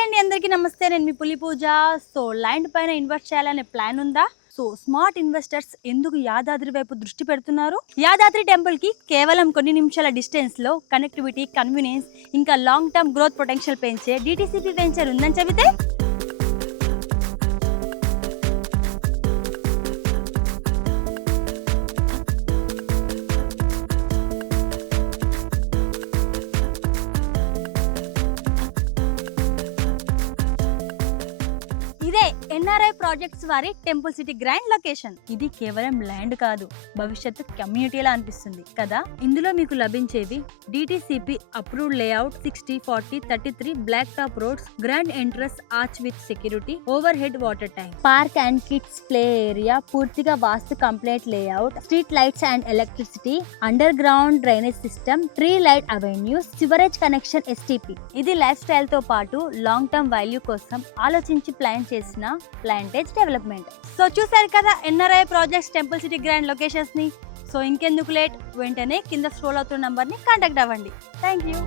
Hi అండి, అందరికీ నమస్తే. నేను మీ పులి పూజ. సో ల్యాండ్ పైన ఇన్వెస్ట్ చేయాలనే ప్లాన్ ఉందా? సో స్మార్ట్ ఇన్వెస్టర్స్ ఎందుకు యాదాద్రి వైపు దృష్టి పెడుతున్నారు? యాదాద్రి టెంపుల్ కి కేవలం కొన్ని నిమిషాల డిస్టెన్స్ లో కనెక్టివిటీ, కన్వీనియన్స్, ఇంకా లాంగ్ టర్మ్ గ్రోత్ పొటెన్షియల్ పెంచే డిటిసిపి వెంచర్ ఉందని చెబితే ఇదే ఎన్ఆర్ఐ ప్రాజెక్ట్స్ వారి టెంపుల్ సిటీ గ్రాండ్ లొకేషన్. ఇది కేవలం ల్యాండ్ కాదు, భవిష్యత్తు కమ్యూనిటీలా అనిపిస్తుంది కదా. ఇందులో మీకు లభించేవి DTCP approved layout, 60/40/33 black top roads, grand entrance arch with security, overhead water tank, park and kids play area, పూర్తిగా vastu complete layout, street lights and electricity, underground drainage system, tree light avenues, sewerage connection, STP. ఇది lifestyle తో పాటు long term value కోసం ఆలోచించి plan చేసిన ప్లాంటేజ్ development. So చూసారు కదా NRI projects temple city grand locations ని. సో ఇంకెందుకు లేట్, వెంటనే కింద స్క్రోల్ అవుతున్న నంబర్ ని కాంటాక్ట్ అవ్వండి. Thank you.